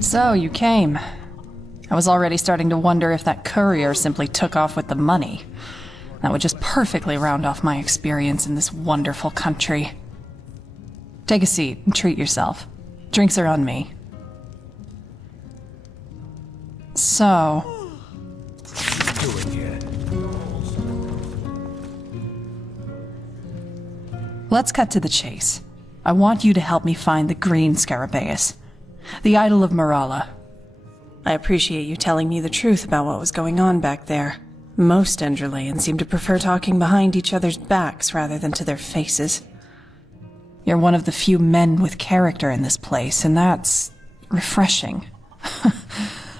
So, you came. I was already starting to wonder if that courier simply took off with the money. That would just perfectly round off my experience in this wonderful country. Take a seat and treat yourself. Drinks are on me. So... let's cut to the chase. I want you to help me find the green Scarabaeus, the idol of Morala. I appreciate you telling me the truth about what was going on back there. Most Enderalians seem to prefer talking behind each other's backs rather than to their faces. You're one of the few men with character in this place, and that's refreshing.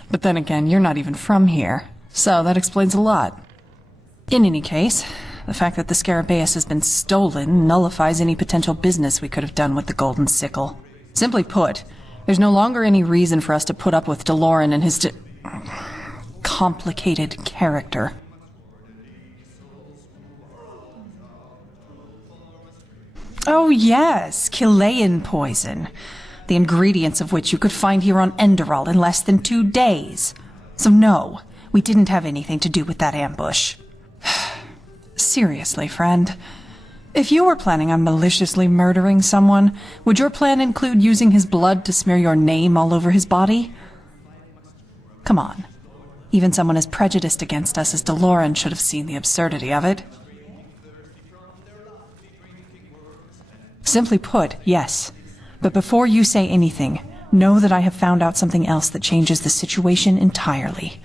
But then again, you're not even from here, so that explains a lot. In any case, the fact that the Scarabaeus has been stolen nullifies any potential business we could have done with the Golden Sickle. Simply put, there's no longer any reason for us to put up with Deloran and his complicated character. Oh yes, Chilean poison. The ingredients of which you could find here on Enderal in less than 2 days. So no, we didn't have anything to do with that ambush. Seriously, friend. If you were planning on maliciously murdering someone, would your plan include using his blood to smear your name all over his body? Come on. Even someone as prejudiced against us as Deloran should have seen the absurdity of it. Simply put, yes. But before you say anything, know that I have found out something else that changes the situation entirely.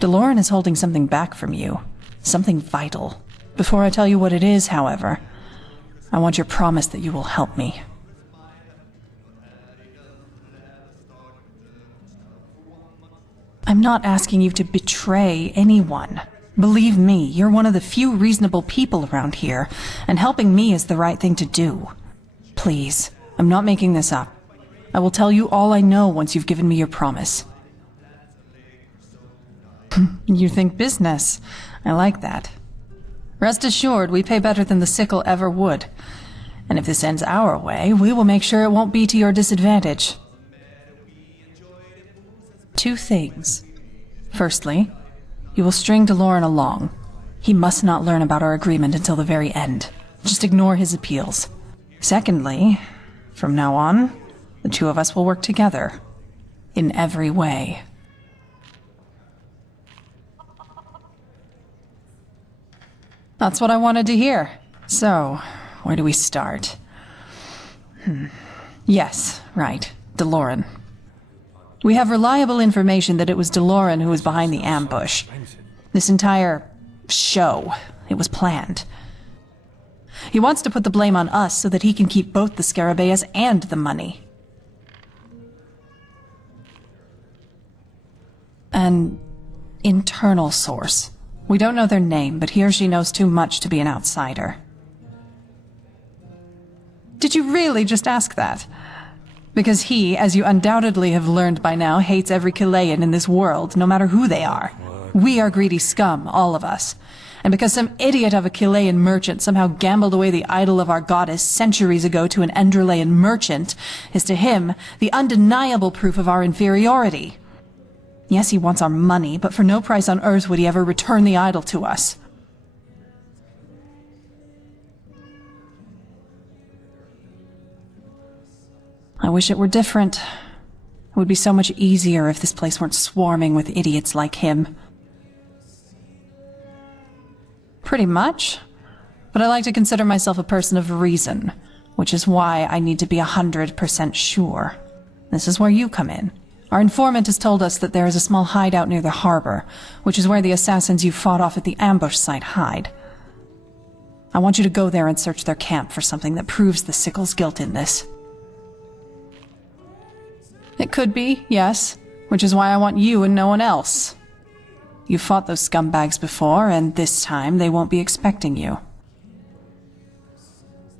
Deloran is holding something back from you. Something vital. Before I tell you what it is, however, I want your promise that you will help me. I'm not asking you to betray anyone. Believe me, you're one of the few reasonable people around here, and helping me is the right thing to do. Please, I'm not making this up. I will tell you all I know once you've given me your promise. You think business. I like that. Rest assured, we pay better than the Sickle ever would. And if this ends our way, we will make sure it won't be to your disadvantage. 2 things. Firstly, you will string Deloran along. He must not learn about our agreement until the very end. Just ignore his appeals. Secondly, from now on, the 2 of us will work together. In every way. That's what I wanted to hear. So, where do we start? Yes, right. Deloran. We have reliable information that it was Deloran who was behind the ambush. This entire show, it was planned. He wants to put the blame on us so that he can keep both the Scarabaeus and the money. An internal source. We don't know their name, but he or she knows too much to be an outsider. Did you really just ask that? Because he, as you undoubtedly have learned by now, hates every Chilean in this world, no matter who they are. We are greedy scum, all of us. And because some idiot of a Chilean merchant somehow gambled away the idol of our goddess centuries ago to an Enderalian merchant, is to him the undeniable proof of our inferiority. Yes, he wants our money, but for no price on earth would he ever return the idol to us. I wish it were different. It would be so much easier if this place weren't swarming with idiots like him. Pretty much. But I like to consider myself a person of reason, which is why I need to be 100% sure. This is where you come in. Our informant has told us that there is a small hideout near the harbor, which is where the assassins you fought off at the ambush site hide. I want you to go there and search their camp for something that proves the Sickle's guilt in this. It could be, yes, which is why I want you and no one else. You fought those scumbags before, and this time they won't be expecting you.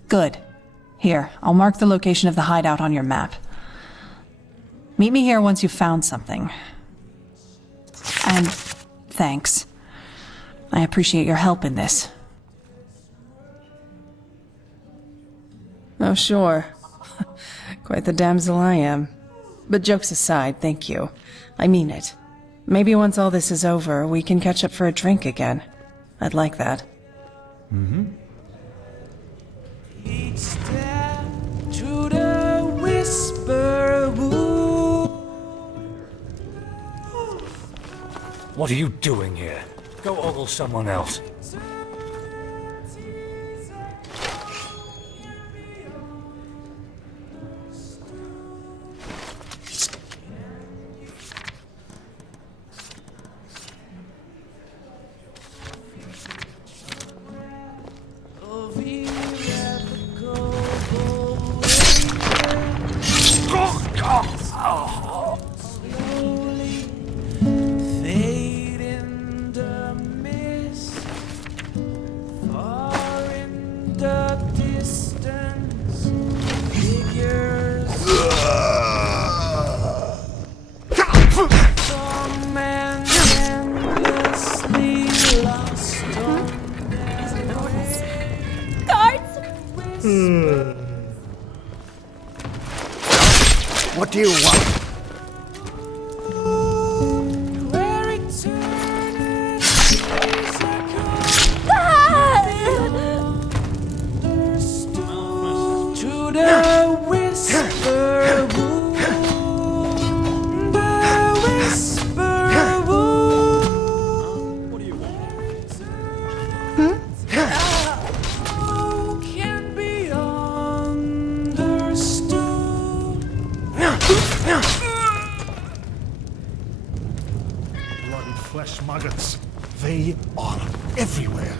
Good. Here, I'll mark the location of the hideout on your map. Meet me here once you've found something. And thanks. I appreciate your help in this. Oh, sure. Quite the damsel I am. But jokes aside, thank you. I mean it. Maybe once all this is over, we can catch up for a drink again. I'd like that. Mm-hmm. Each step to the whisper wood. What are you doing here? Go ogle someone else. What do you want? Flesh maggots. They are everywhere.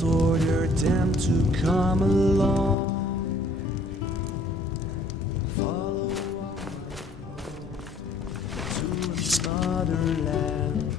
Ordered them to come along. Follow to another land.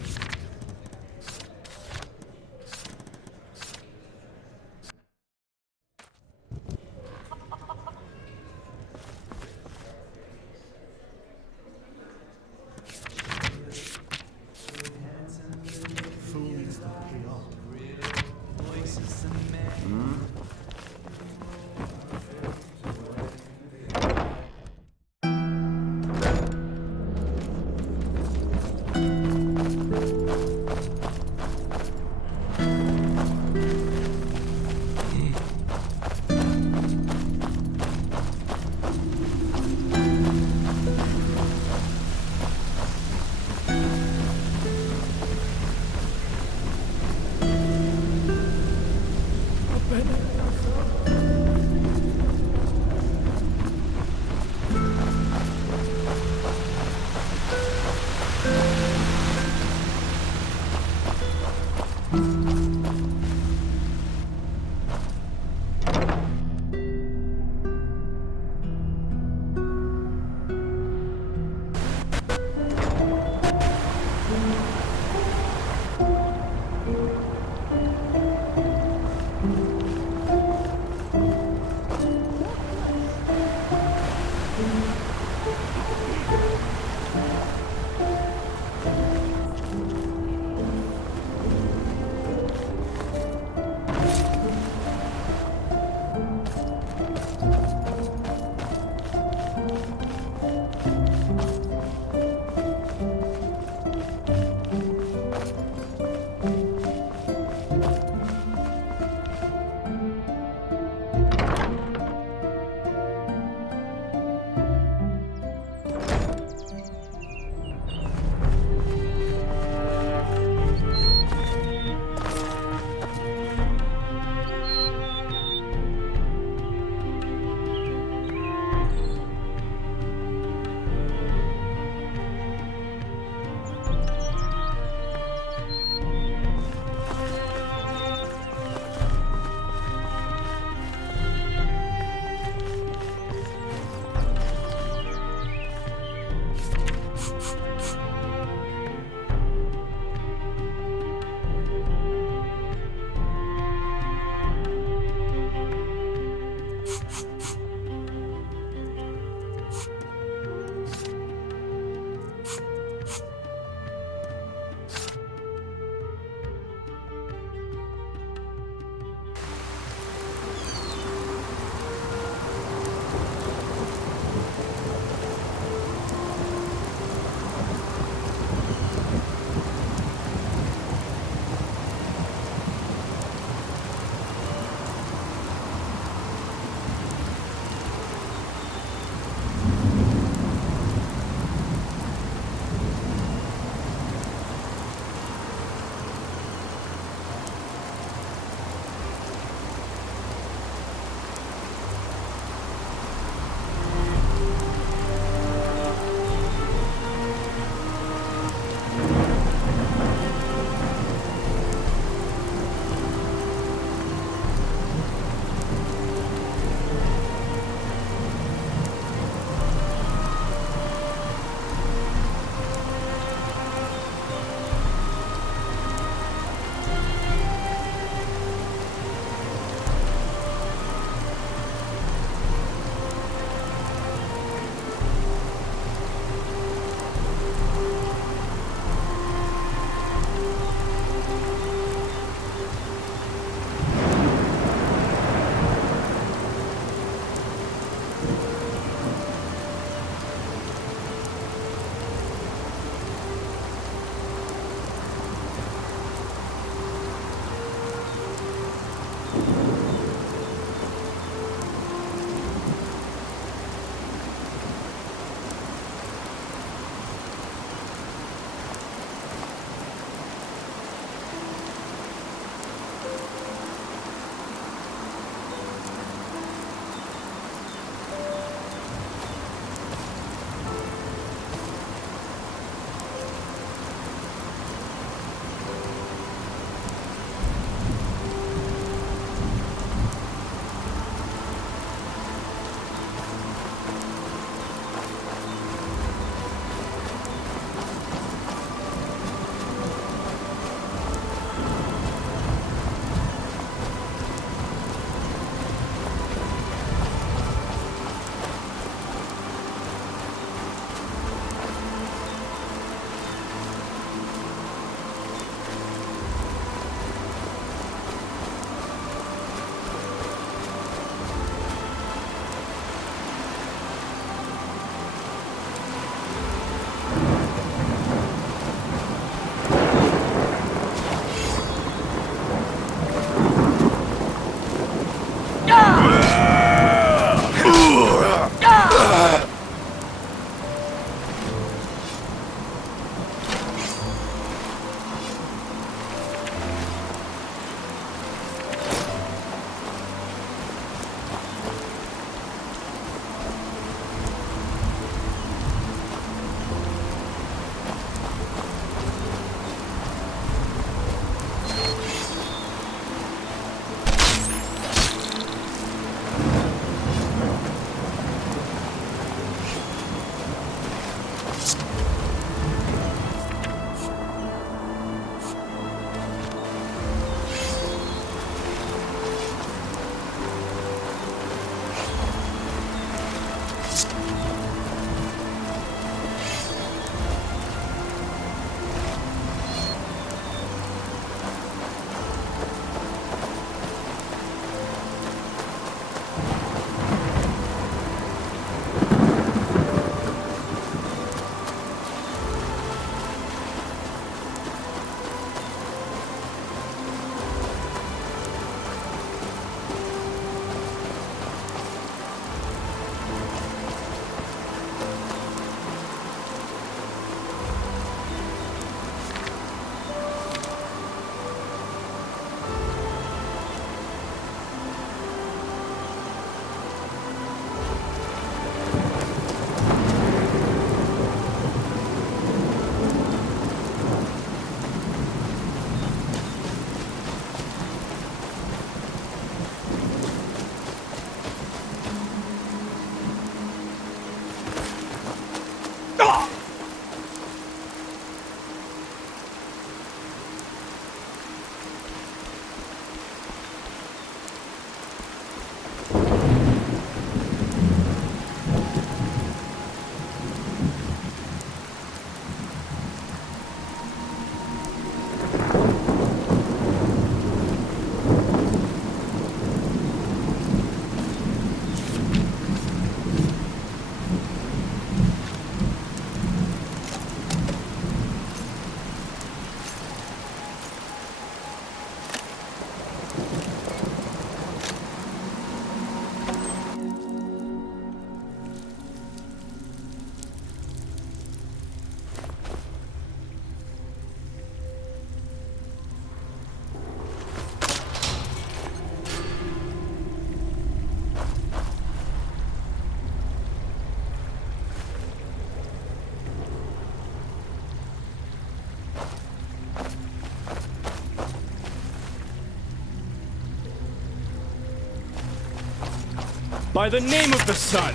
By the name of the sun,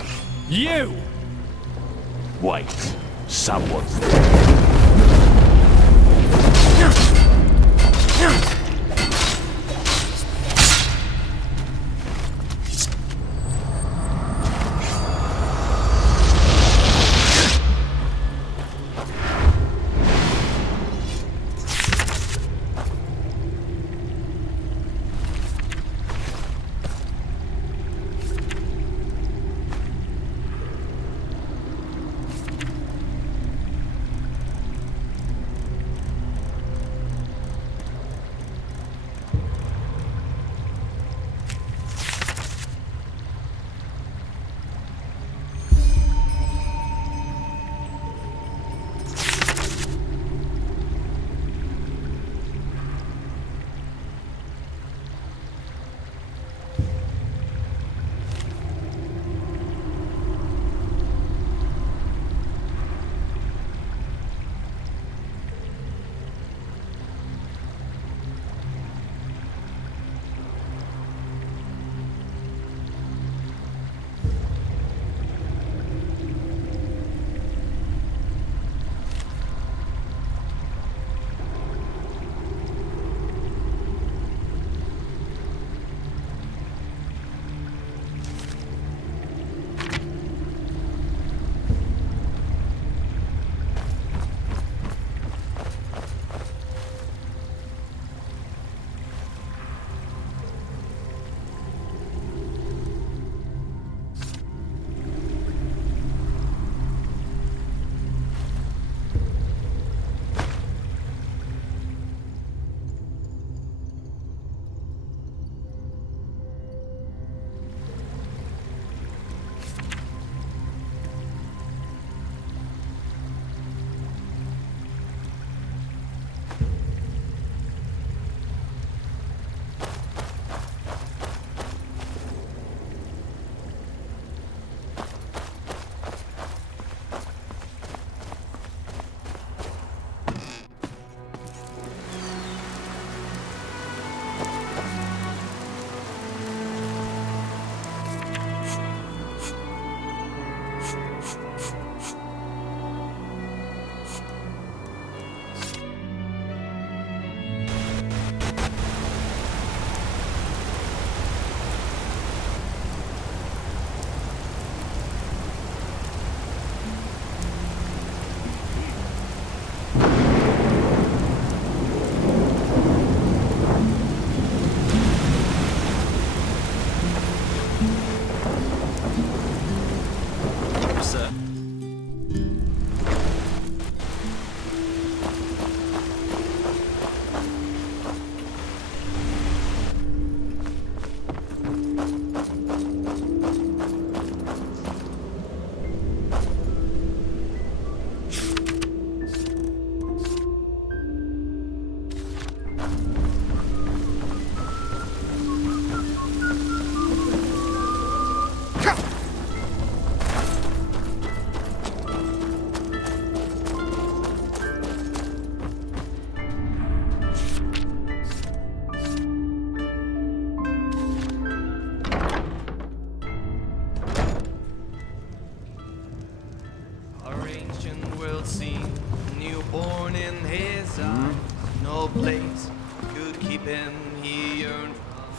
you! Wait, someone.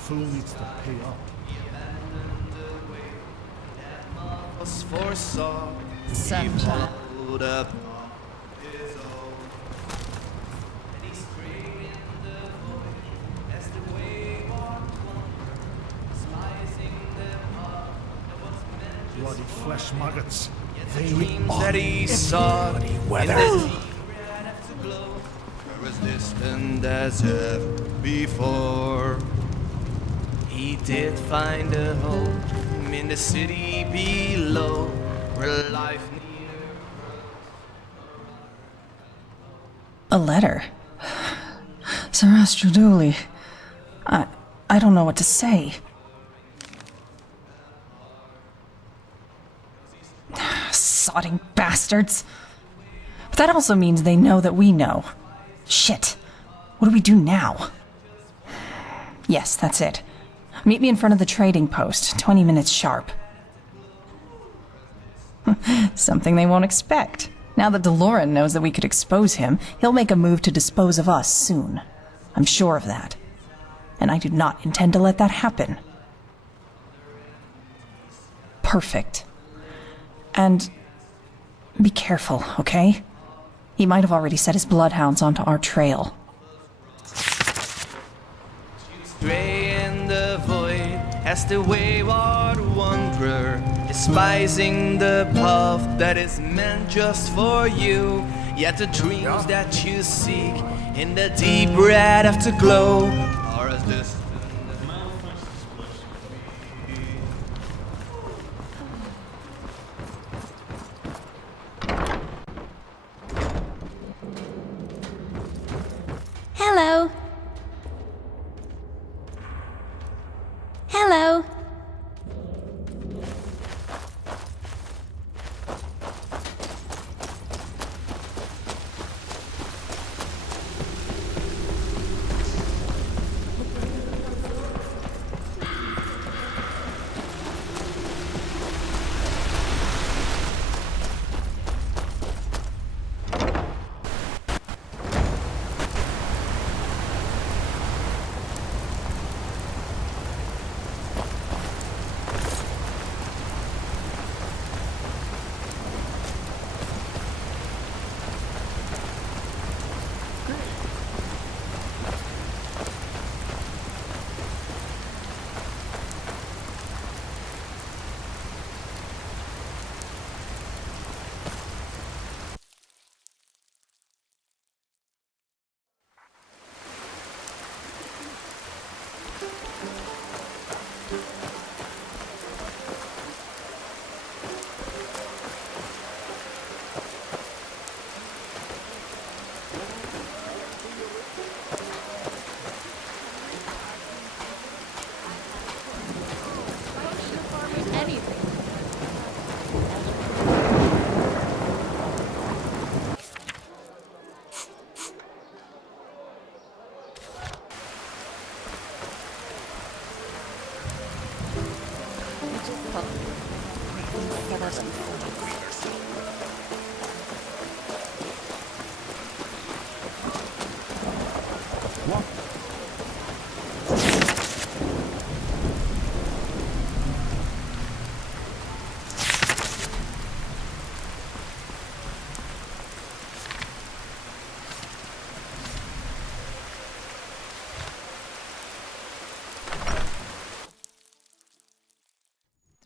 Fool needs to pay up. Serpent. Bloody flesh maggots. They That he saw Weather. was distant as ever before. He did find a home in the city below, where life neither. A letter. Sarastraduli. I don't know what to say. Sodding bastards. But that also means they know that we know. Shit. What do we do now? Yes, that's it. Meet me in front of the trading post, 20 minutes sharp. Something they won't expect. Now that DeLorean knows that we could expose him, he'll make a move to dispose of us soon. I'm sure of that. And I do not intend to let that happen. Perfect. And be careful, okay? He might have already set his bloodhounds onto our trail. Stray in the void as the wayward wanderer, despising the path that is meant just for you. Yet the dreams that you seek in the deep red afterglow are as distant. Hello. Hello.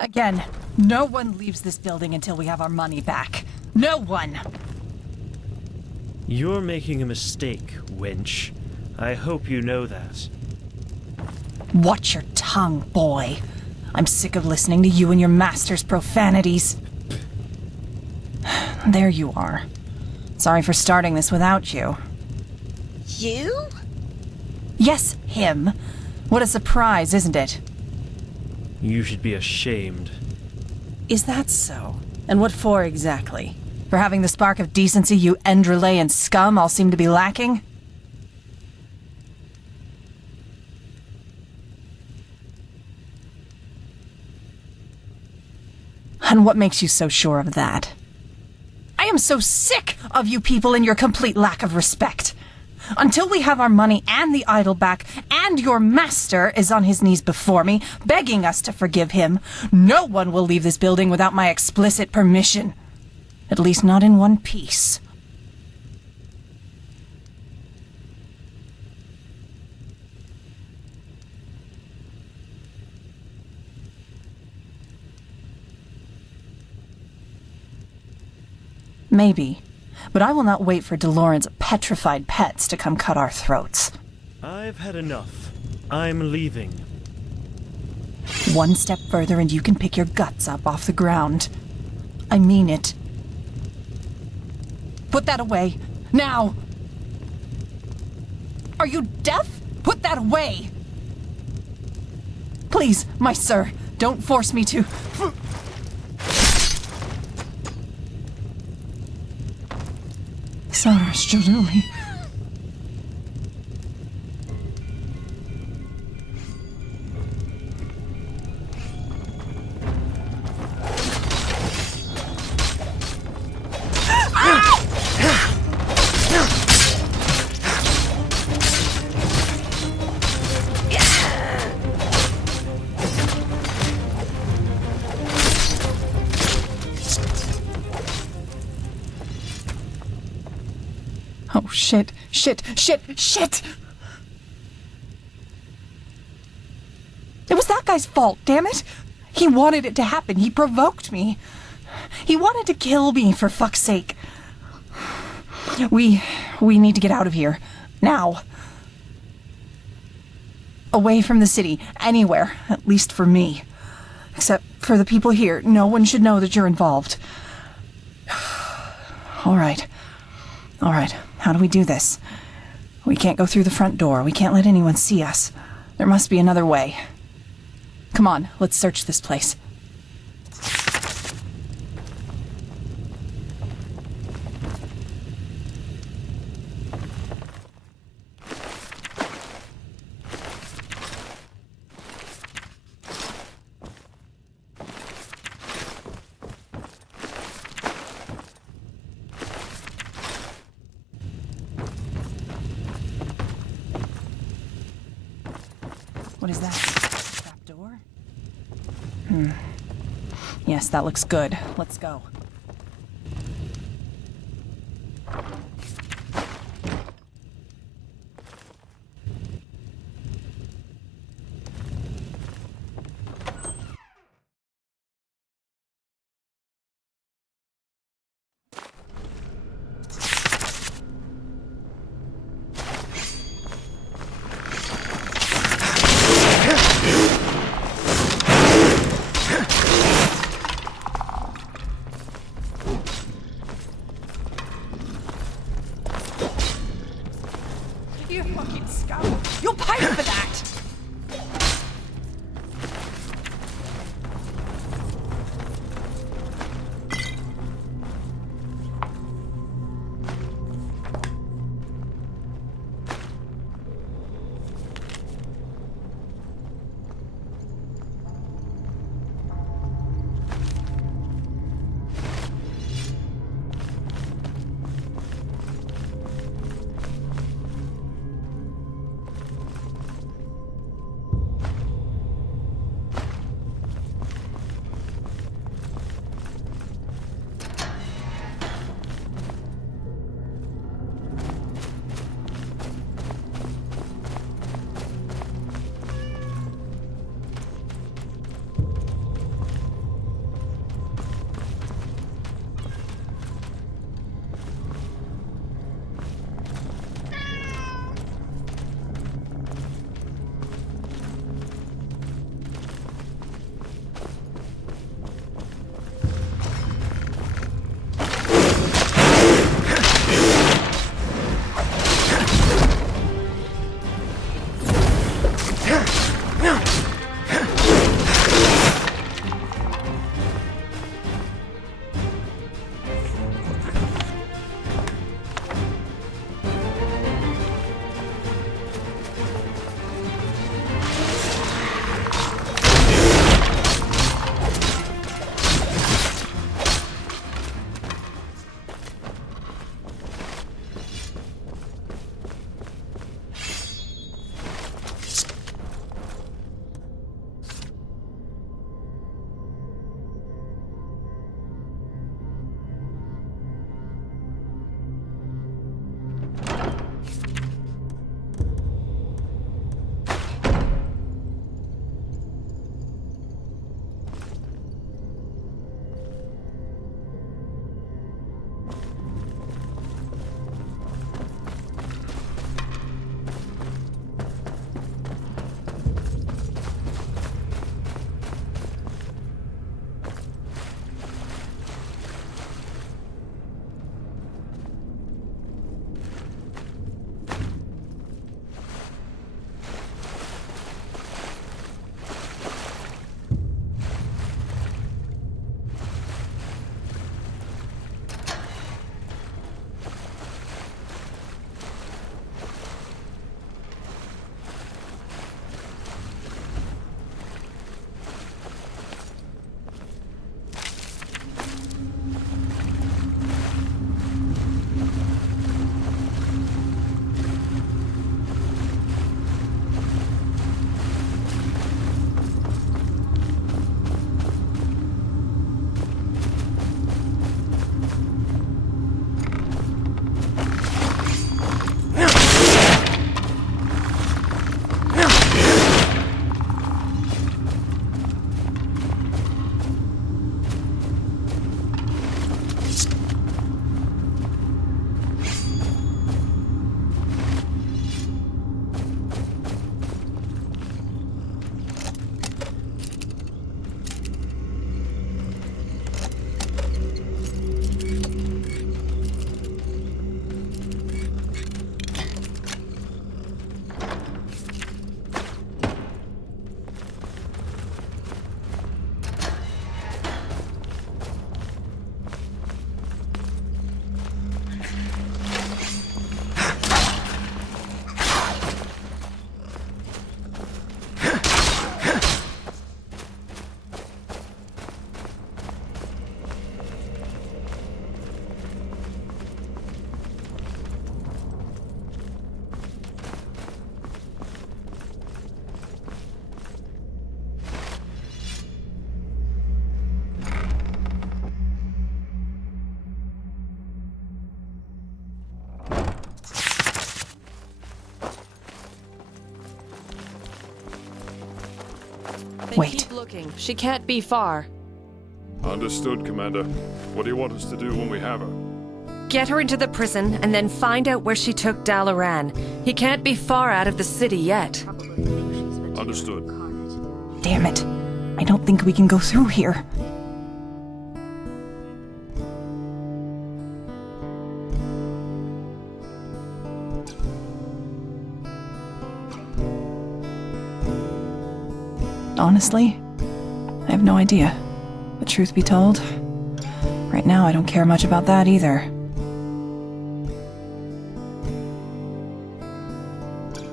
Again, no one leaves this building until we have our money back. No one! You're making a mistake, wench. I hope you know that. Watch your tongue, boy. I'm sick of listening to you and your master's profanities. There you are. Sorry for starting this without you. You? Yes, him. What a surprise, isn't it? You should be ashamed. Is that so? And what for exactly? For having the spark of decency you Enderalayan scum all seem to be lacking? And what makes you so sure of that? I am so sick of you people and your complete lack of respect. Until we have our money and the idol back, and your master is on his knees before me, begging us to forgive him, no one will leave this building without my explicit permission. At least not in one piece. Maybe. But I will not wait for DeLorean's petrified pets to come cut our throats. I've had enough. I'm leaving. One step further and you can pick your guts up off the ground. I mean it. Put that away. Now! Are you deaf? Put that away! Please, my sir, don't force me to... Зараз чужили. Oh, shit, shit, shit, shit! It was that guy's fault, damn it! He wanted it to happen. He provoked me. He wanted to kill me, for fuck's sake. We need to get out of here. Now. Away from the city. Anywhere. At least for me. Except for the people here. No one should know that you're involved. Alright. Alright. How do we do this? We can't go through the front door. We can't let anyone see us. There must be another way. Come on, let's search this place. What is that? Trap door? Yes, that looks good. Let's go. looking. She can't be far. Understood, Commander. What do you want us to do when we have her? Get her into the prison and then find out where she took Dalaran. He can't be far out of the city yet. Understood. Damn it. I don't think we can go through here. Honestly, I have no idea. The truth be told, right now I don't care much about that either.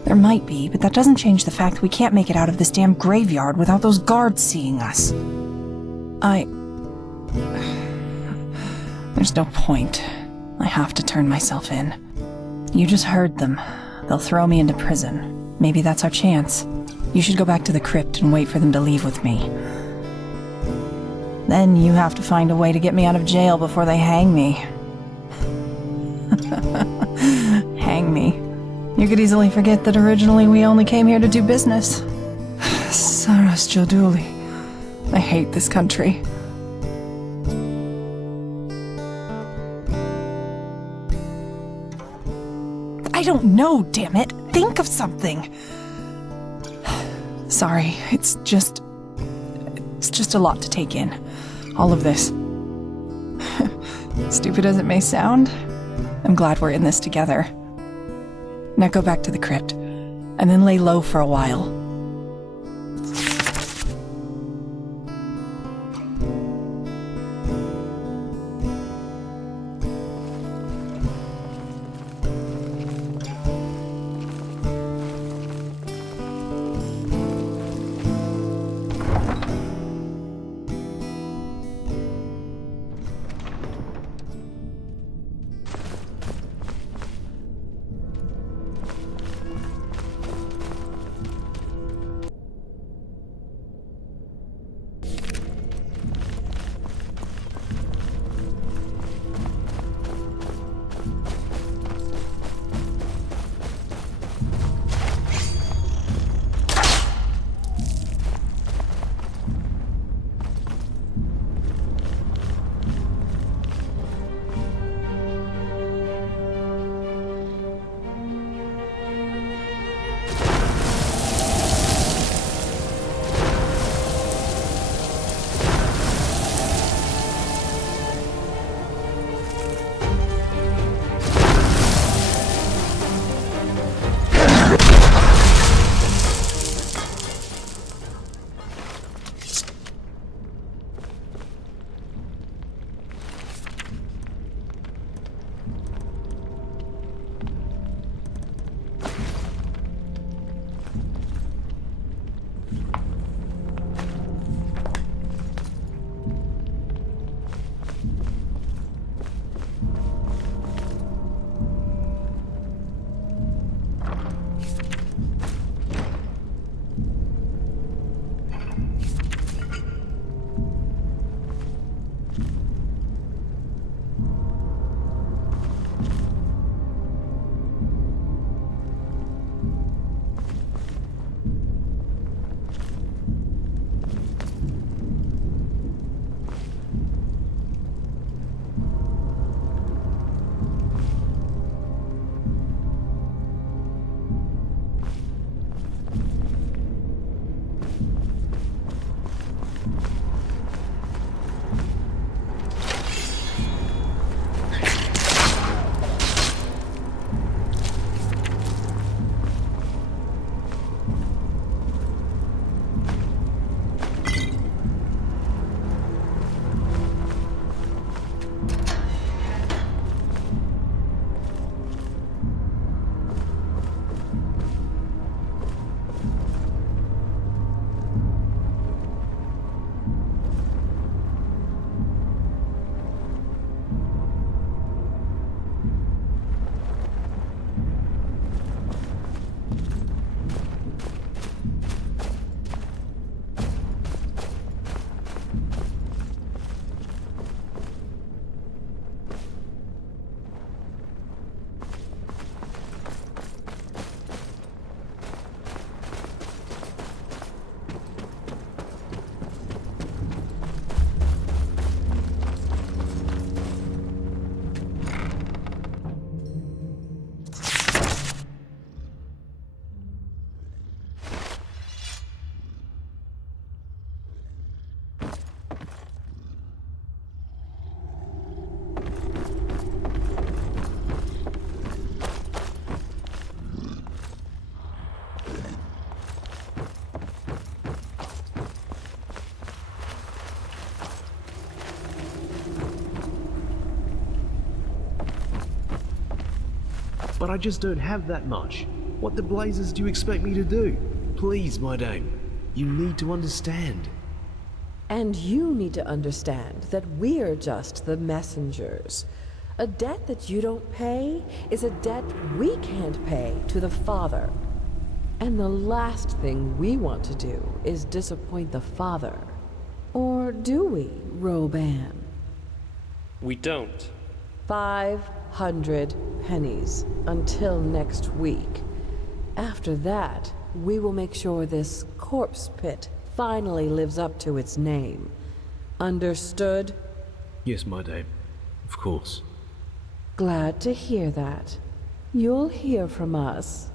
There might be, but that doesn't change the fact we can't make it out of this damn graveyard without those guards seeing us. There's no point. I have to turn myself in. You just heard them. They'll throw me into prison. Maybe that's our chance. You should go back to the crypt and wait for them to leave with me. Then you have to find a way to get me out of jail before they hang me. Hang me. You could easily forget that originally we only came here to do business. Saras Joduli. I hate this country. I don't know, damn it. Think of something. Sorry, it's just a lot to take in. All of this. Stupid as it may sound, I'm glad we're in this together. Now go back to the crypt, and then lay low for a while. but I just don't have that much. What the blazes do you expect me to do? Please, my dame, you need to understand. And you need to understand that we're just the messengers. A debt that you don't pay is a debt we can't pay to the Father. And the last thing we want to do is disappoint the Father. Or do we, Roban? We don't. 500 pennies until next week. After that, we will make sure this corpse pit finally lives up to its name. Understood? Yes, my dame. Of course. Glad to hear that. You'll hear from us.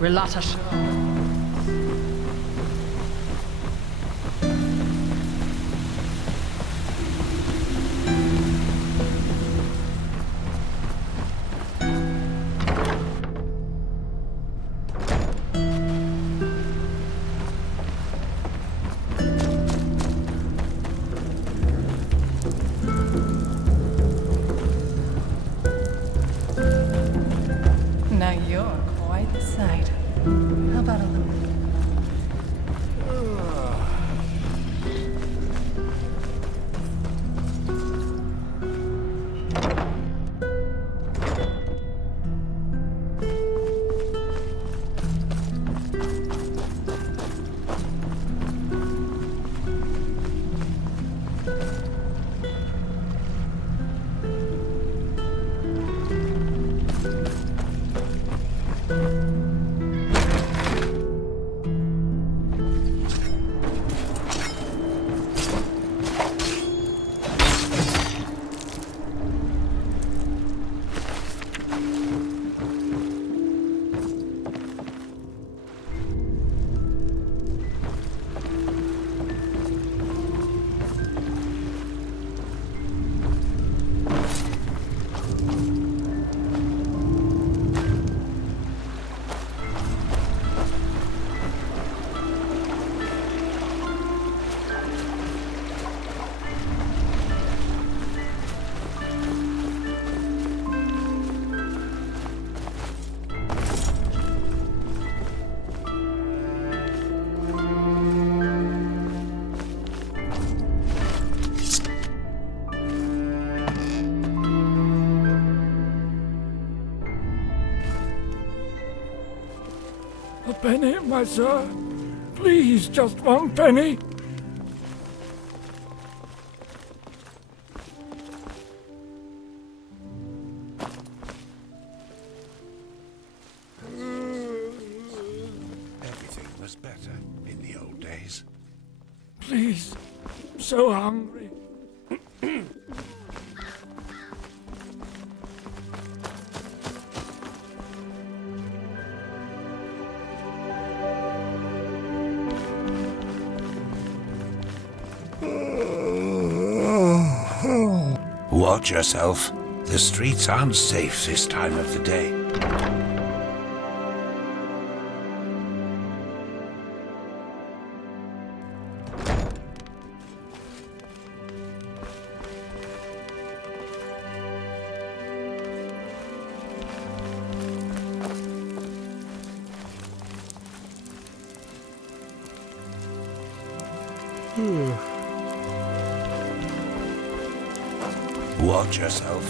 Relata Shaw. Now you're quite the sight. How about a little? A penny, my sir? Please, just one penny. Everything was better in the old days. Please, I'm so hungry. Watch yourself. The streets aren't safe this time of the day. Watch yourself.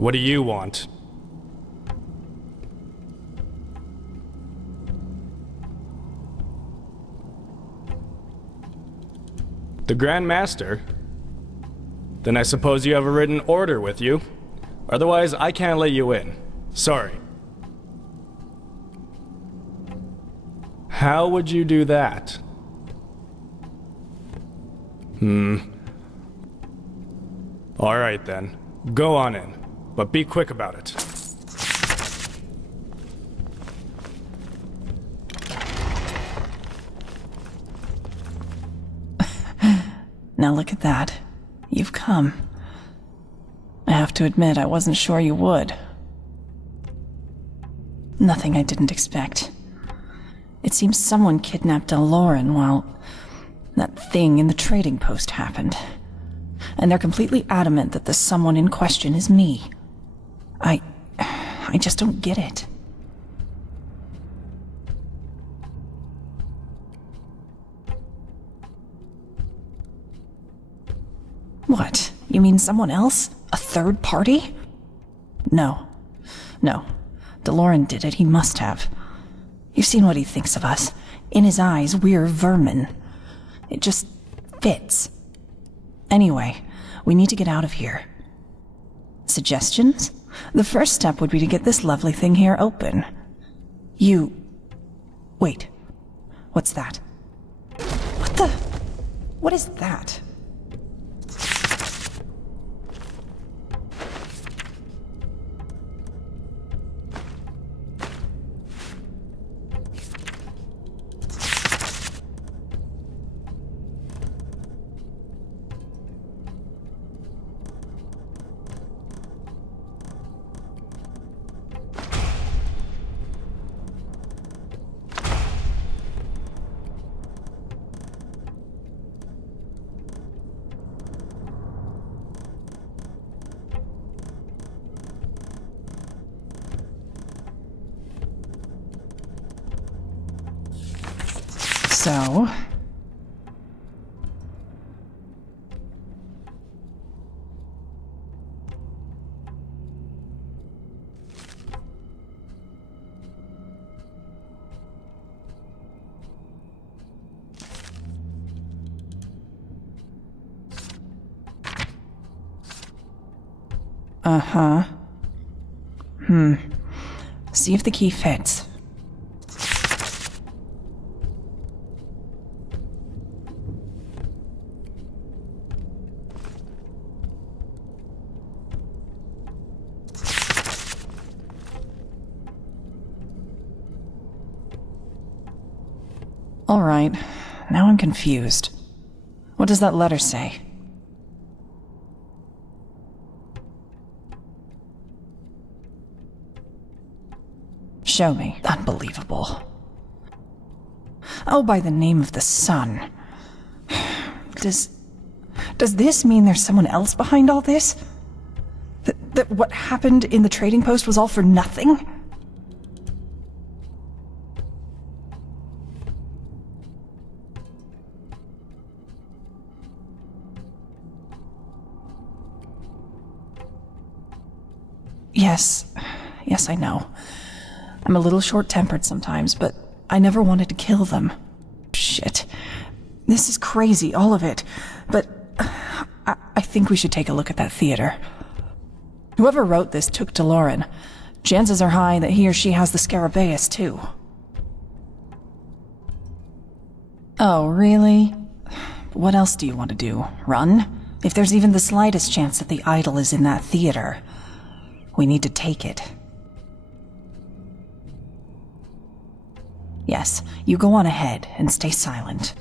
What do you want? The Grand Master? Then I suppose you have a written order with you. Otherwise, I can't let you in. Sorry. How would you do that? Alright then. Go on in. But be quick about it. Now look at that. You've come. I have to admit, I wasn't sure you would. Nothing I didn't expect. It seems someone kidnapped Daloran while that thing in the trading post happened. And they're completely adamant that the someone in question is me. I just don't get it. What? You mean someone else? A third party? No. No. Daloran did it. He must have. You've seen what he thinks of us. In his eyes, we're vermin. It just fits. Anyway, we need to get out of here. Suggestions? The first step would be to get this lovely thing here open. Wait. What's that? What is that? So... Uh-huh. See if the key fits. All right, now I'm confused. What does that letter say? Show me. Unbelievable. Oh, by the name of the sun. Does this mean there's someone else behind all this? That what happened in the trading post was all for nothing? Yes, I know. I'm a little short-tempered sometimes, but I never wanted to kill them. Shit. This is crazy, all of it. But I think we should take a look at that theater. Whoever wrote this took Daloran. Chances are high that he or she has the Scarabaeus, too. Oh, really? What else do you want to do? Run? If there's even the slightest chance that the idol is in that theater, we need to take it. Yes, you go on ahead and stay silent.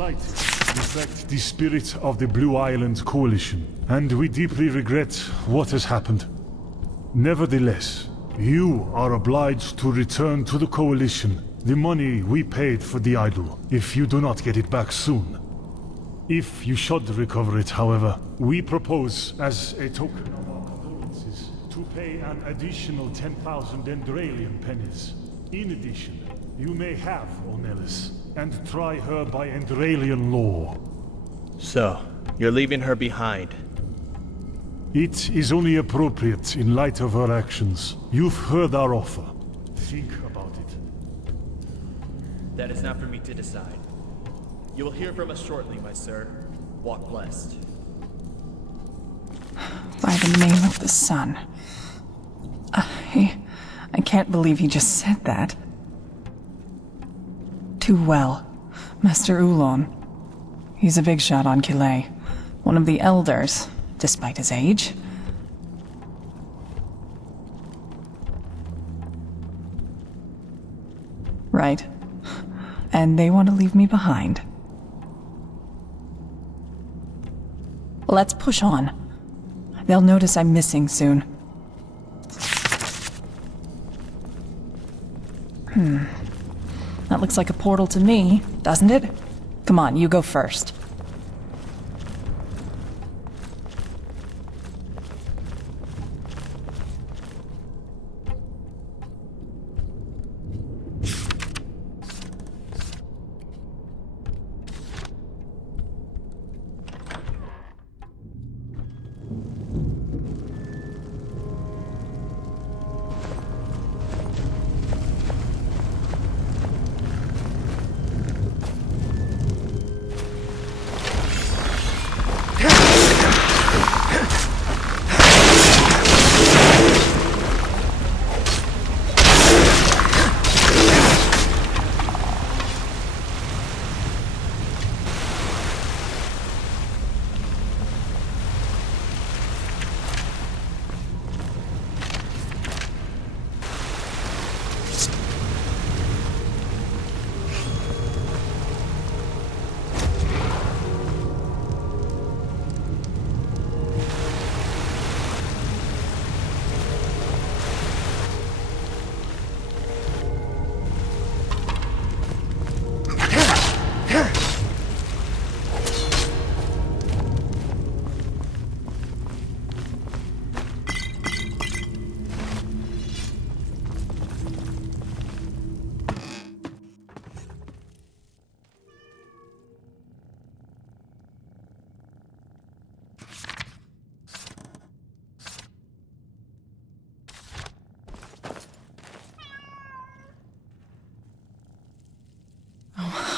slight reflect the spirit of the Blue Island Coalition, and we deeply regret what has happened. Nevertheless, you are obliged to return to the Coalition the money we paid for the idol, if you do not get it back soon. If you should recover it, however, we propose, as a token of our condolences, to pay an additional 10,000 Enderalian pennies. In addition, you may have Onellis, and try her by Enderalian law. So, you're leaving her behind. It is only appropriate in light of her actions. You've heard our offer. Think about it. That is not for me to decide. You will hear from us shortly, my sir. Walk blessed. By the name of the sun. I can't believe he just said that. Too well. Master Oolon. He's a big shot on Killet. One of the elders, despite his age. Right. And they want to leave me behind. Let's push on. They'll notice I'm missing soon. That looks like a portal to me, doesn't it? Come on, you go first.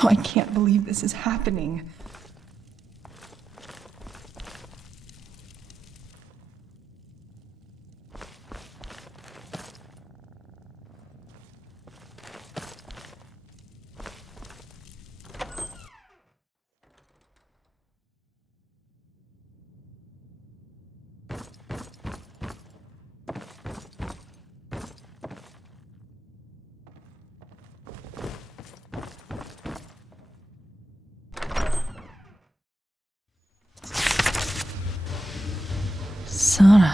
Oh, I can't believe this is happening.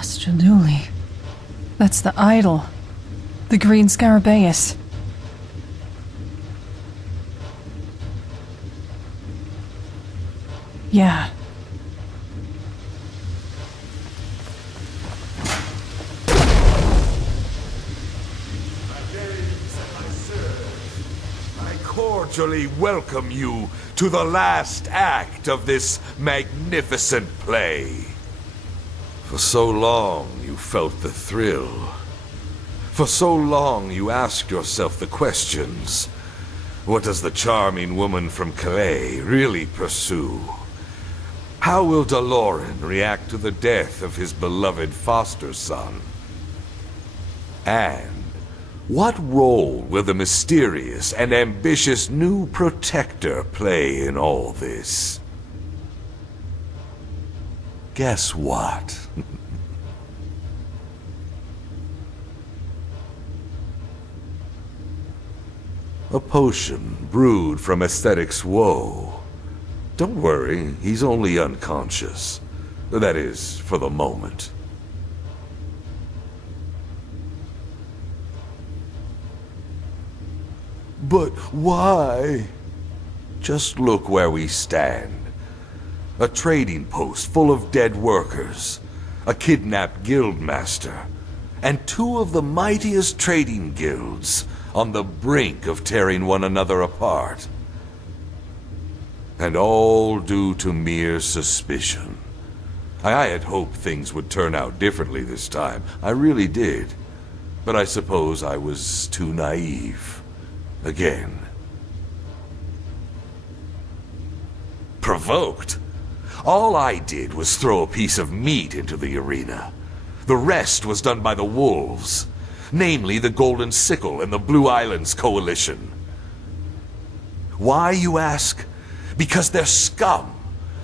Straduli. That's the idol. The green scarabaeus. Yeah. I cordially welcome you to the last act of this magnificent play. For so long you felt the thrill. For so long you asked yourself the questions. What does the charming woman from Calais really pursue? How will Daloran react to the death of his beloved foster son? And what role will the mysterious and ambitious new protector play in all this? Guess what? A potion brewed from aesthetics woe, Don't worry, he's only unconscious. That is, for the moment. But why? Just look where we stand. A trading post full of dead workers, a kidnapped guildmaster, and two of the mightiest trading guilds on the brink of tearing one another apart. And all due to mere suspicion. I had hoped things would turn out differently this time. I really did. But I suppose I was too naive. Again. Provoked? All I did was throw a piece of meat into the arena. The rest was done by the wolves. Namely, the Golden Sickle and the Blue Islands Coalition. Why, you ask? Because they're scum.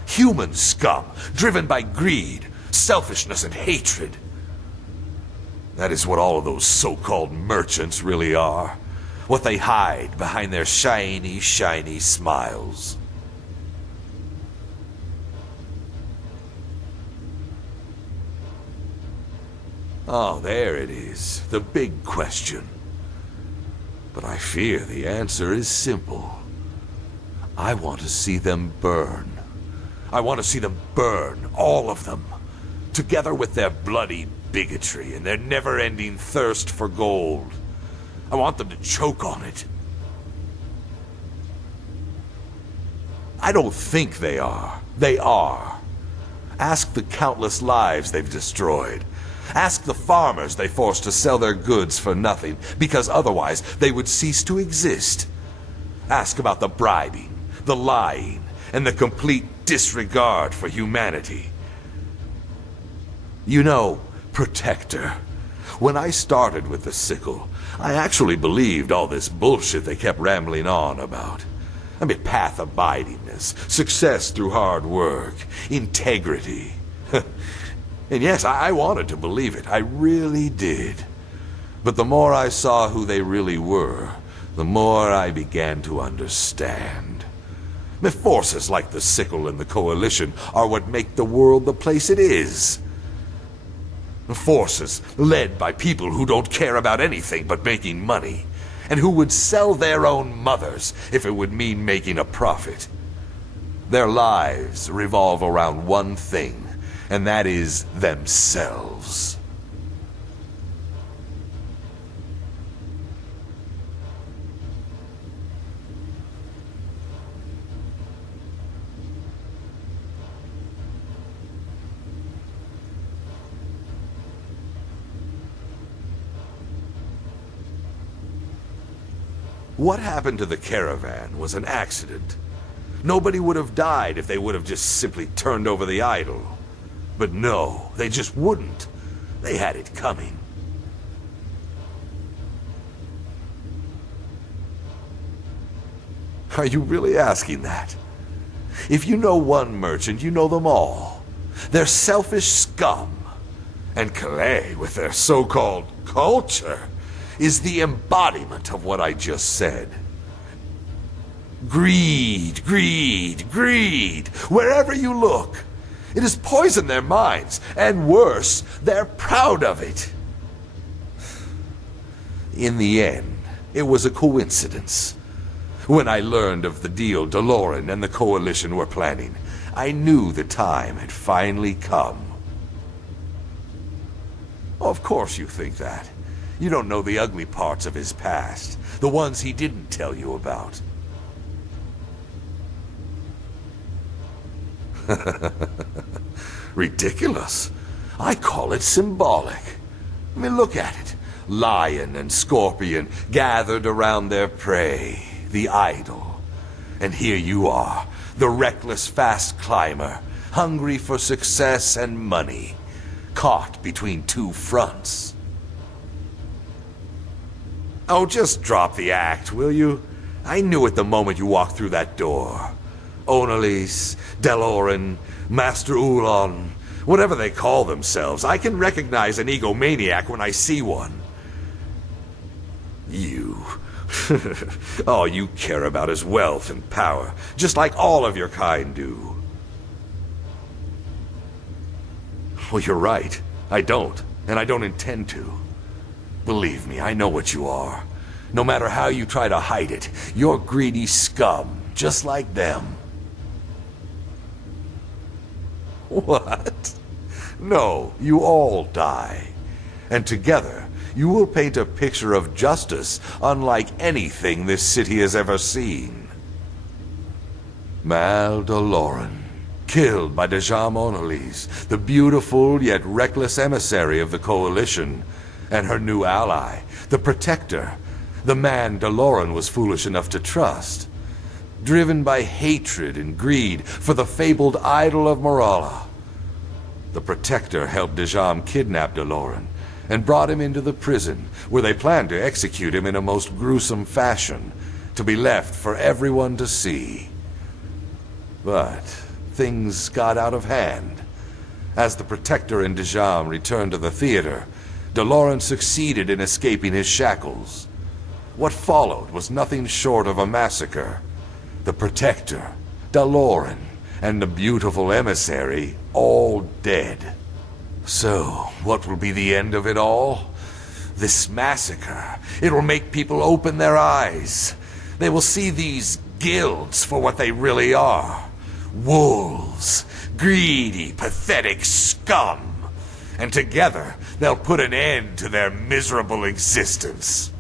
Human scum, driven by greed, selfishness, and hatred. That is what all of those so-called merchants really are. What they hide behind their shiny, shiny smiles. Oh, there it is, the big question. But I fear the answer is simple. I want to see them burn. I want to see them burn, all of them, together with their bloody bigotry and their never-ending thirst for gold. I want them to choke on it. I don't think they are. They are. Ask the countless lives they've destroyed. Ask the farmers they forced to sell their goods for nothing, because otherwise they would cease to exist. Ask about the bribing, the lying, and the complete disregard for humanity. You know, Protector, when I started with the sickle, I actually believed all this bullshit they kept rambling on about. I mean, path abidingness, success through hard work, integrity. And yes, I wanted to believe it. I really did. But the more I saw who they really were, the more I began to understand. The forces like the Sickle and the Coalition are what make the world the place it is. Forces led by people who don't care about anything but making money, and who would sell their own mothers if it would mean making a profit. Their lives revolve around one thing, and that is themselves. What happened to the caravan was an accident. Nobody would have died if they would have just simply turned over the idol. But no, they just wouldn't. They had it coming. Are you really asking that? If you know one merchant, you know them all. They're selfish scum. And Calais, with their so-called culture, is the embodiment of what I just said. Greed, greed, greed, wherever you look. It has poisoned their minds, and worse, they're proud of it. In the end, it was a coincidence. When I learned of the deal DeLorean and the Coalition were planning, I knew the time had finally come. Of course you think that. You don't know the ugly parts of his past, the ones he didn't tell you about. Ridiculous. I call it symbolic. I mean, look at it. Lion and scorpion gathered around their prey, the idol. And here you are, the reckless fast climber, hungry for success and money, caught between two fronts. Oh, just drop the act, will you? I knew it the moment you walked through that door. Onelis, DeLorean, Master Ulon, whatever they call themselves, I can recognize an egomaniac when I see one. You All you care about is wealth and power, just like all of your kind do. Well, you're right. I don't, and I don't intend to. Believe me, I know what you are. No matter how you try to hide it, you're greedy scum, just like them. What? No, you all die. And together, you will paint a picture of justice unlike anything this city has ever seen. Mal Daloran, killed by Dижаам Onelис, the beautiful yet reckless emissary of the Coalition, and her new ally, the Protector, the man Daloran was foolish enough to trust. Driven by hatred and greed for the fabled idol of Morala, the Protector helped Dижаам kidnap Daloran and brought him into the prison, where they planned to execute him in a most gruesome fashion, to be left for everyone to see. But things got out of hand. As the Protector and Dижаам returned to the theater, Daloran succeeded in escaping his shackles. What followed was nothing short of a massacre. The Protector, Daloran, and the beautiful emissary all dead. So, what will be the end of it all? This massacre. It will make people open their eyes. They will see these guilds for what they really are. Wolves. Greedy, pathetic scum. And together, they'll put an end to their miserable existence.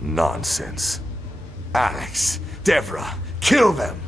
Nonsense. Alex, Devra, kill them!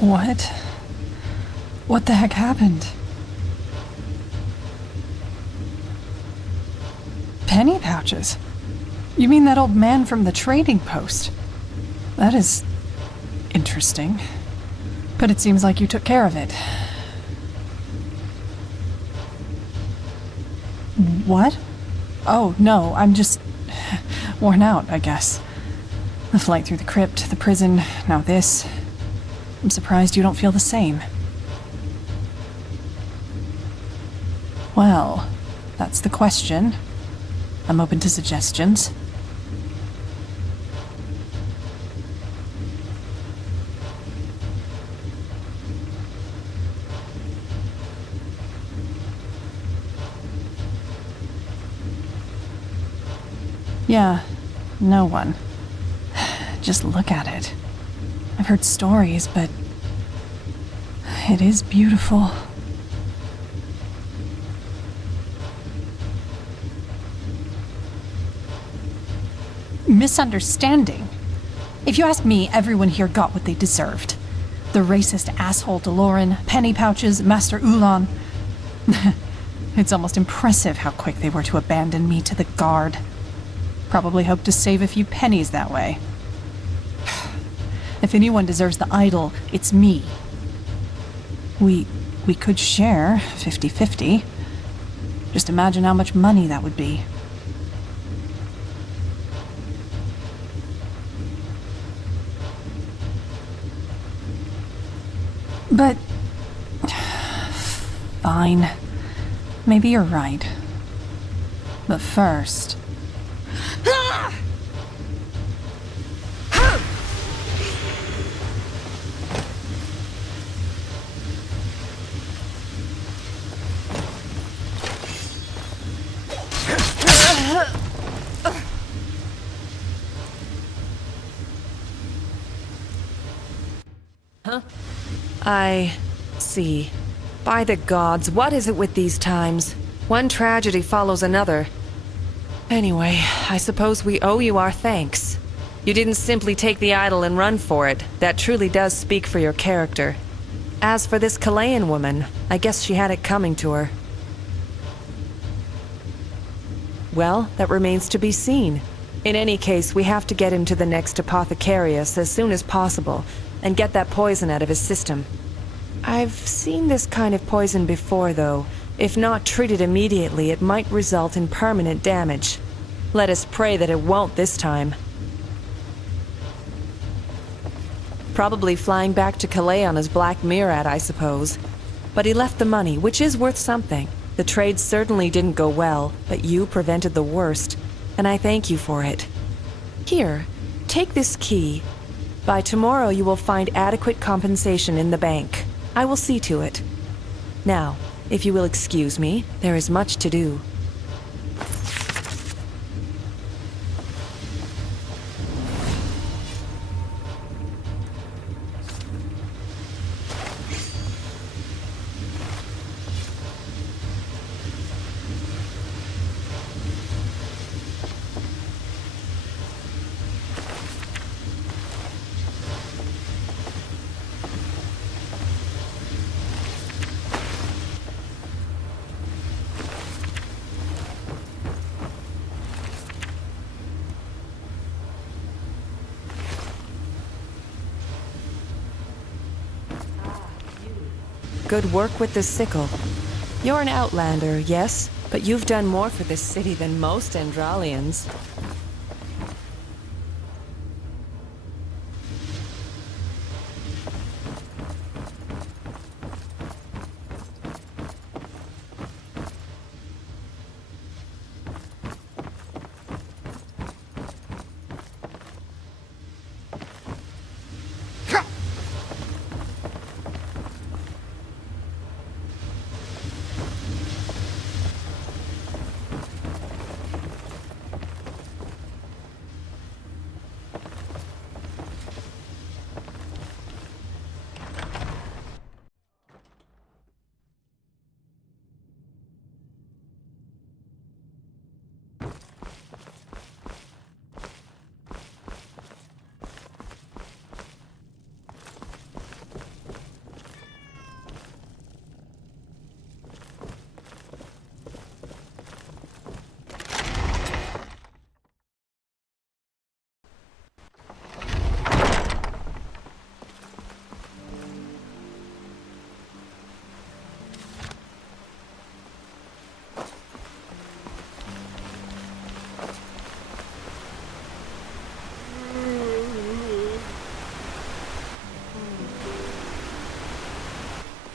What? What the heck happened? Penny pouches? You mean that old man from the trading post? That is interesting. But it seems like you took care of it. What? Oh, no, I'm just worn out, I guess. The flight through the crypt, the prison, now this. I'm surprised you don't feel the same. Well, that's the question. I'm open to suggestions. Yeah, no one. Just look at it. I've heard stories, but it is beautiful. Misunderstanding. If you ask me, everyone here got what they deserved. The racist asshole DeLorean, penny pouches, Master Ulan. It's almost impressive how quick they were to abandon me to the guard. Probably hoped to save a few pennies that way. If anyone deserves the idol, it's me. We could share 50-50. Just imagine how much money that would be. But... fine. Maybe you're right. But first... Huh? I see. By the gods, what is it with these times? One tragedy follows another. Anyway, I suppose we owe you our thanks. You didn't simply take the idol and run for it. That truly does speak for your character. As for this Chilean woman, I guess she had it coming to her. Well, that remains to be seen. In any case, we have to get him to the next apothecarius as soon as possible, and get that poison out of his system. I've seen this kind of poison before, though. If not treated immediately, it might result in permanent damage. Let us pray that it won't this time. Probably flying back to Calais on his Black Mirror, I suppose. But he left the money, which is worth something. The trade certainly didn't go well, but you prevented the worst, and I thank you for it. Here, take this key. By tomorrow you will find adequate compensation in the bank. I will see to it. Now, if you will excuse me, there is much to do. Good work with the sickle. You're an outlander, yes, but you've done more for this city than most Endralians.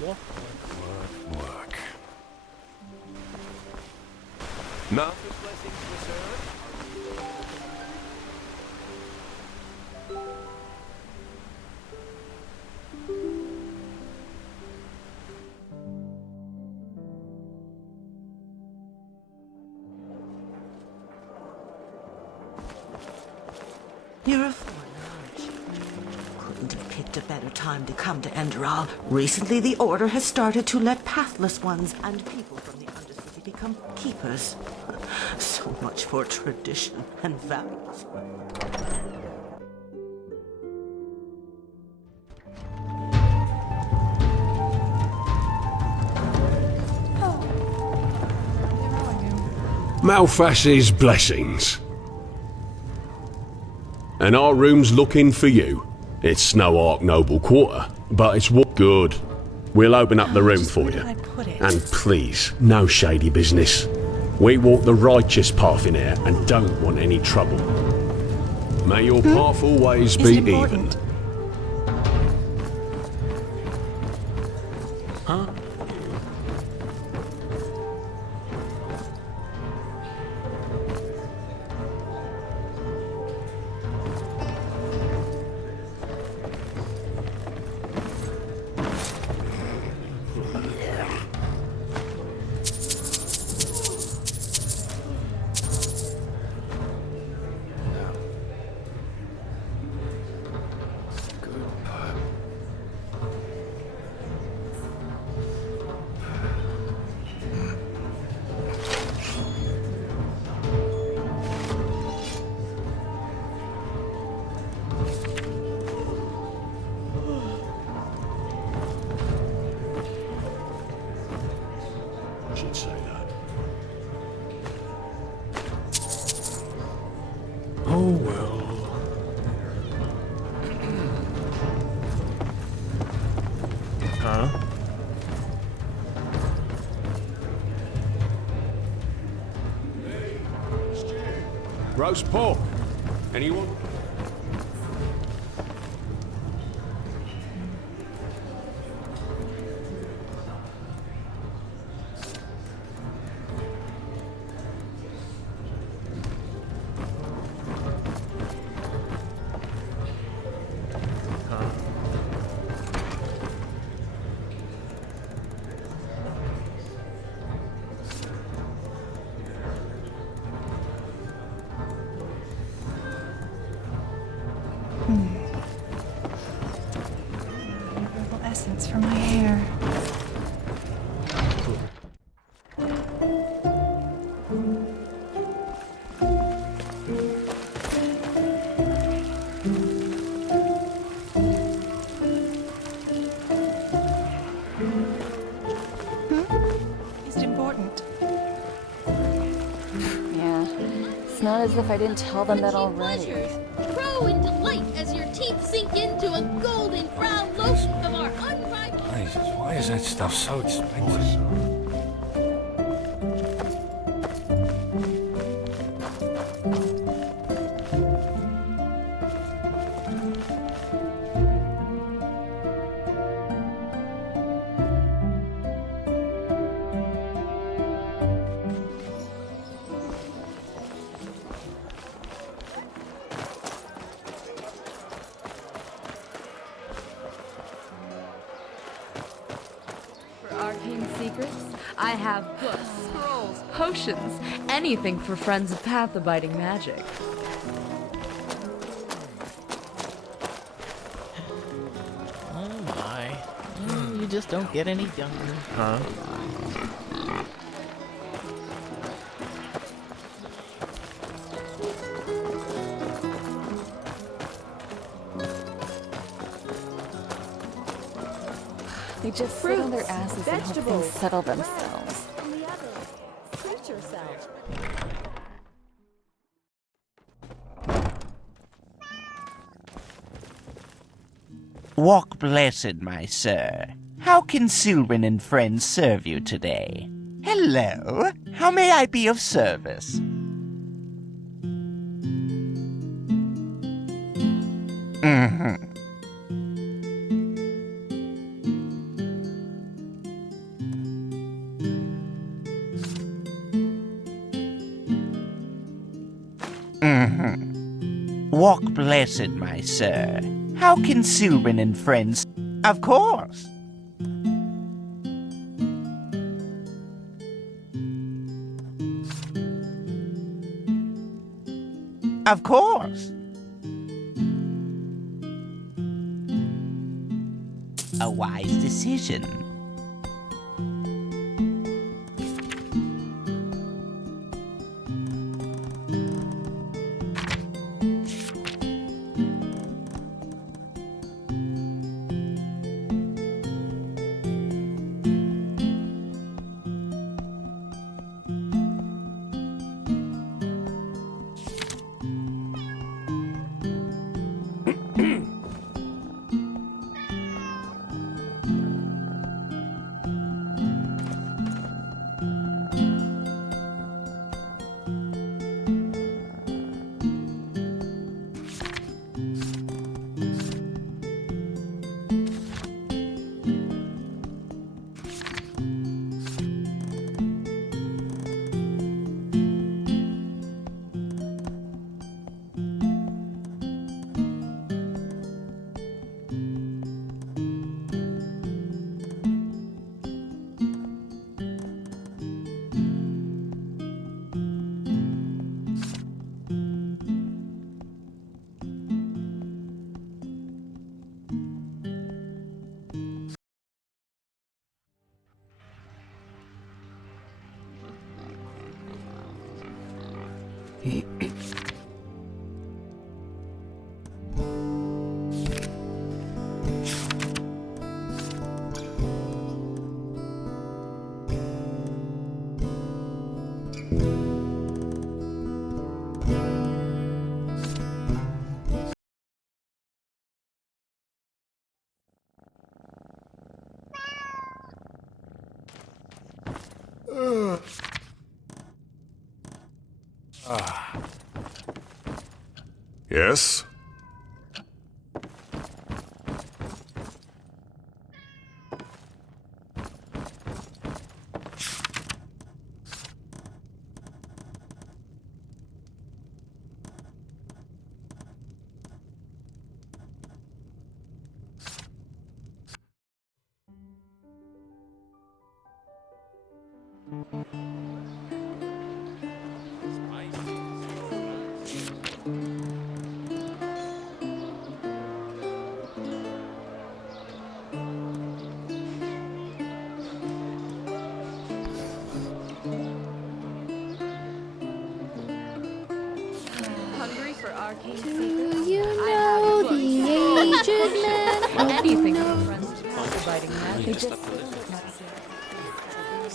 Work. Master's blessings, sir. You're a foreigner, aren't you? Couldn't have picked a better time to come to Enderal. Recently, the Order has started to let pathless ones and people from the Undercity become keepers. So much for tradition and values. Malfash's blessings. And our room's looking for you. It's Snow Ark Noble Quarter, but it's what good. We'll open up the room for you. And please, no shady business. We walk the righteous path in here and don't want any trouble. May your path always be even. Huh? Should say that. Oh well. Huh? Roast pork. Anyone? Herbal essence for my hair. Is it important? Yeah. It's not as if I didn't tell them that already. Grow in delight as your teeth sink into a golden brown lotion of our unrivaled. Jesus, why is that stuff so expensive? Arcane secrets. I have books, scrolls, potions, anything for friends of path-abiding magic. Oh my. You just don't get any younger. Huh? They just sit on their asses and hope things settle themselves. Suit yourself. Walk blessed, my sir. How can Sylvan and friends serve you today? Hello, how may I be of service? blessed, my sir. How can Sylvan and friends... Of course. Of course. A wise decision. Yes?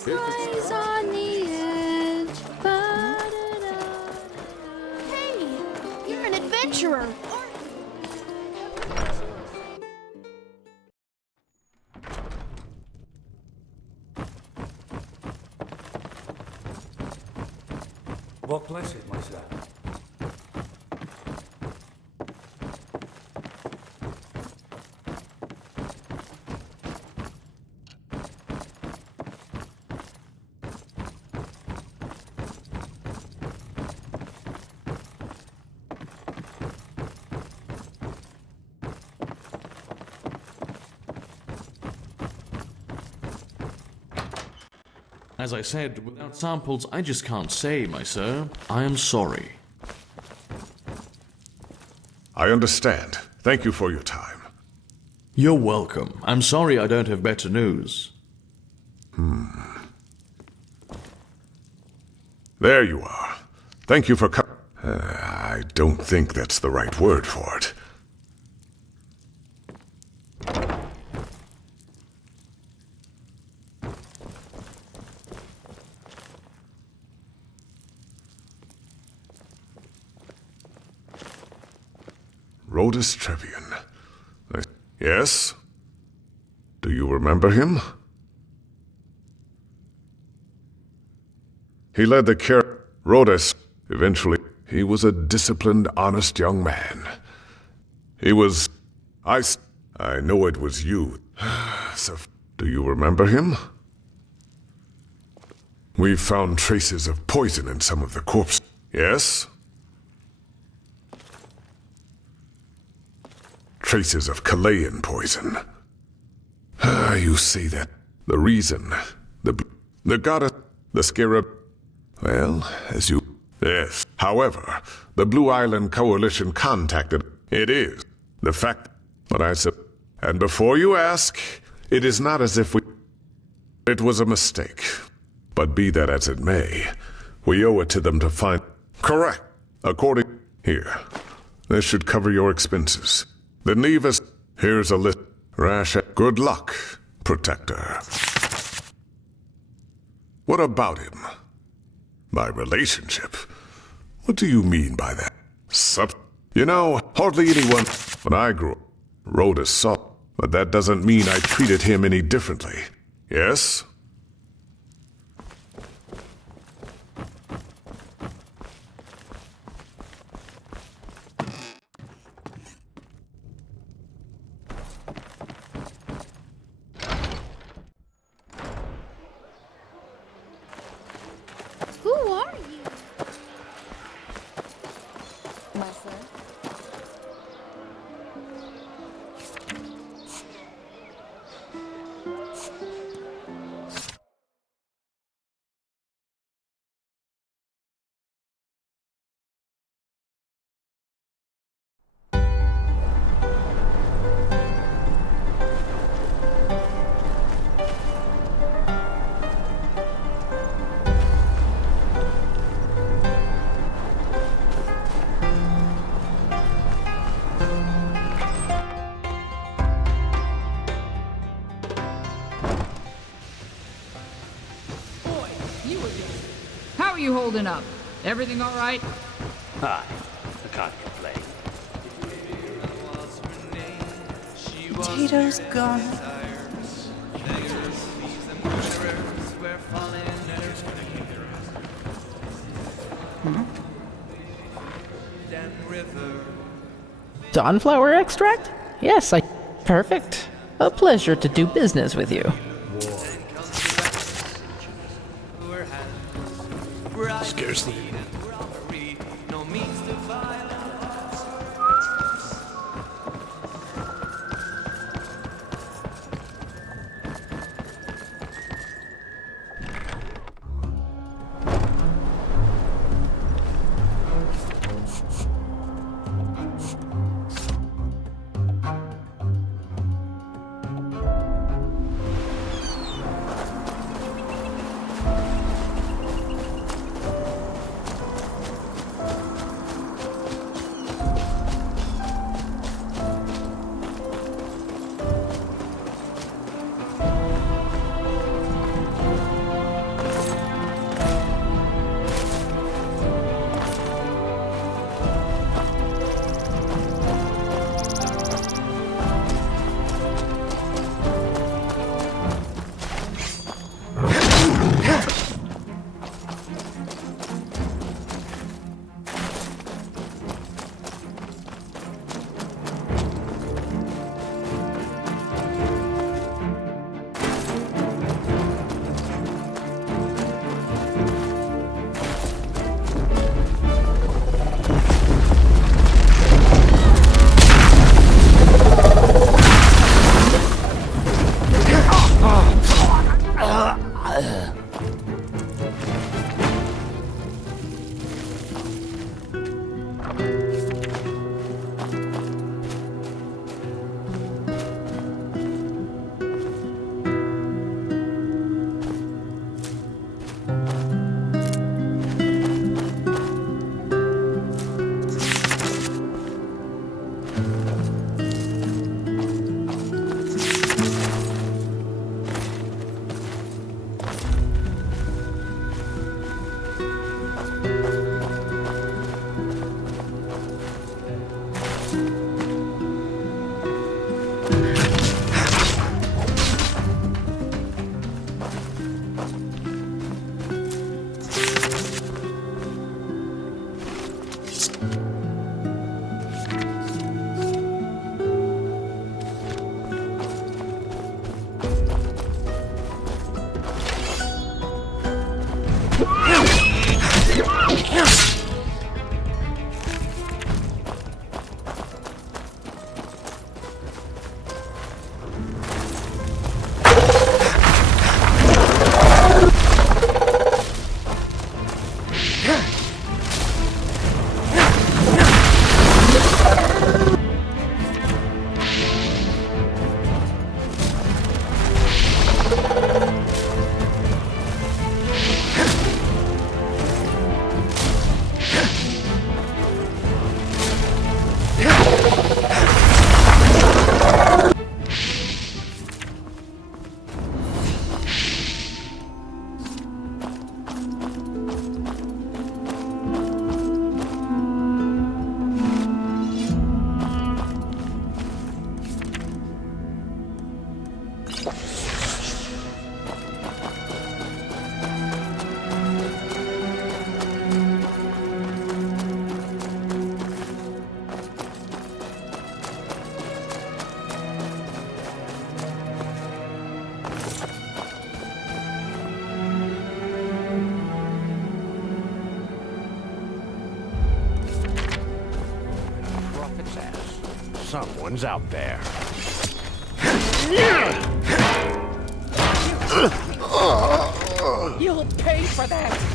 Eyes on the edge. Hey, you're an adventurer. What blessed, my son? As I said, without samples, I just can't say, my sir. I am sorry. I understand. Thank you for your time. You're welcome. I'm sorry I don't have better news. There you are. Thank you for coming. I don't think that's the right word for it. Rhodus Trevian. Yes? Do you remember him? He led the care. Rhodus. Eventually, he was a disciplined, honest young man. He was... I know it was you. So, do you remember him? We found traces of poison in some of the corpses. Yes? traces of Chilean poison. You see that the reason, the goddess, the scarab, well, as you... Yes. However, the Blue Island Coalition contacted... It is. The fact... But I said... And before you ask, it is not as if we... It was a mistake. But be that as it may, we owe it to them to find... Correct. According... Here. This should cover your expenses. The Nevis... Here's a list. Rash... Good luck, Protector. What about him? My relationship? What do you mean by that? You know, hardly anyone... When I grew up, Rhoda saw... But that doesn't mean I treated him any differently. Yes? Who are you? My son? How are you holding up? Everything all right? Hi. I can't complain. Potatoes gone. Dawnflower extract? Yes, Perfect. A pleasure to do business with you. Scarcely. Someone's out there. You'll pay for that!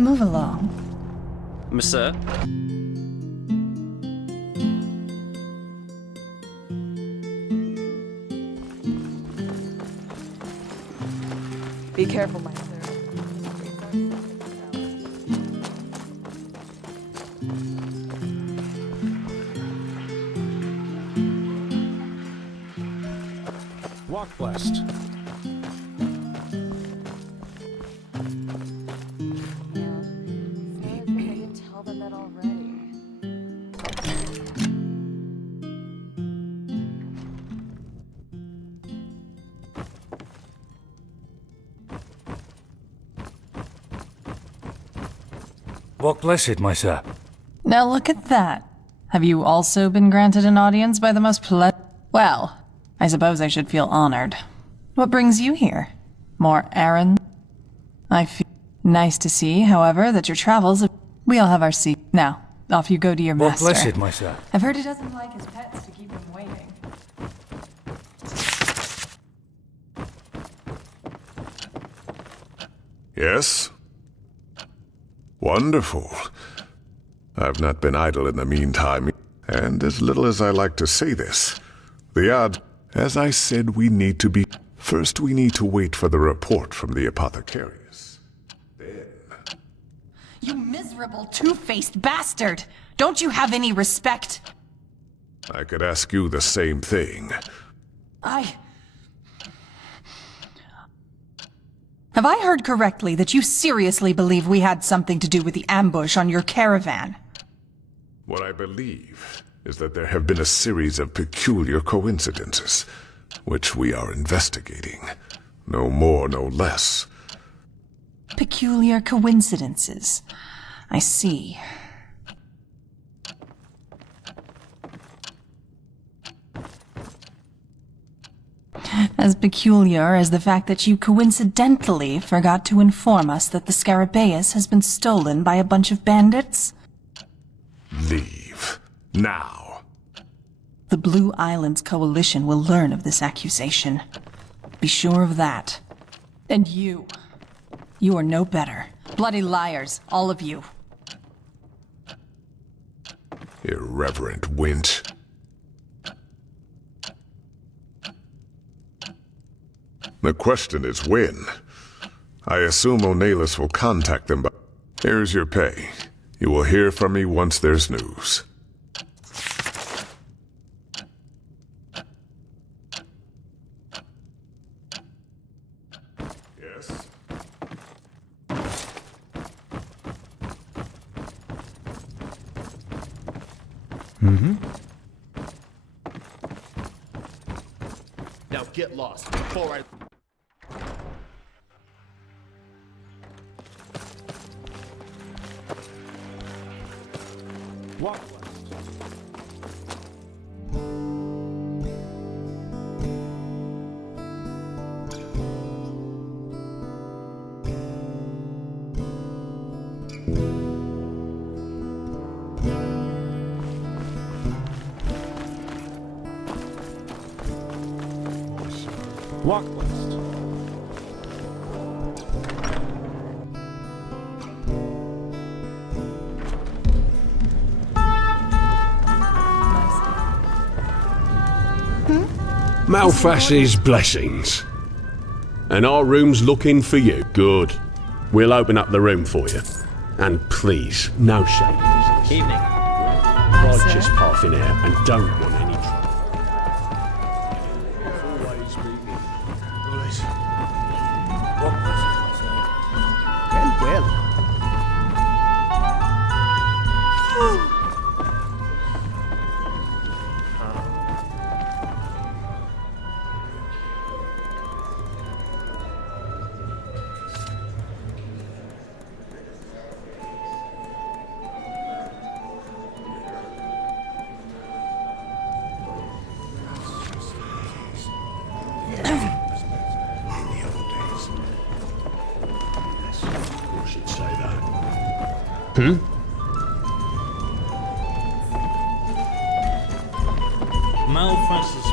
Move along. Monsieur? Be careful, my sir. Walk blessed. Tell them that already. Walk blessed, my sir. Now look at that. Have you also been granted an audience by the most Well, I suppose I should feel honored. What brings you here? More errands? I feel nice to see, however, that your travels We all have our seat. Now, off you go to your master. Walk blessed, my sir. I've heard he doesn't like his pets to keep him waiting. Yes? Wonderful. I've not been idle in the meantime, and as little as I like to say this, the odd, as I said, we need to be... First, we need to wait for the report from the apothecarius. You miserable, two-faced bastard! Don't you have any respect? I could ask you the same thing. Have I heard correctly that you seriously believe we had something to do with the ambush on your caravan? What I believe is that there have been a series of peculiar coincidences, which we are investigating. No more, no less. Peculiar coincidences. I see. As peculiar as the fact that you coincidentally forgot to inform us that the Scarabaeus has been stolen by a bunch of bandits? Leave. Now. The Blue Islands Coalition will learn of this accusation. Be sure of that. And you. You are no better. Bloody liars, all of you. Irreverent wench. The question is when. I assume Onelis will contact them, but here's your pay. You will hear from me once there's news. Yes? Mm-hmm. Now get lost before I... Walk Walk west. Malfash's blessings. And our room's looking for you. Good. We'll open up the room for you. And please, no shame business. Evening. Righteous path in here and don't want any trouble. Always be Walk blessed, my sir. Well. Malfash's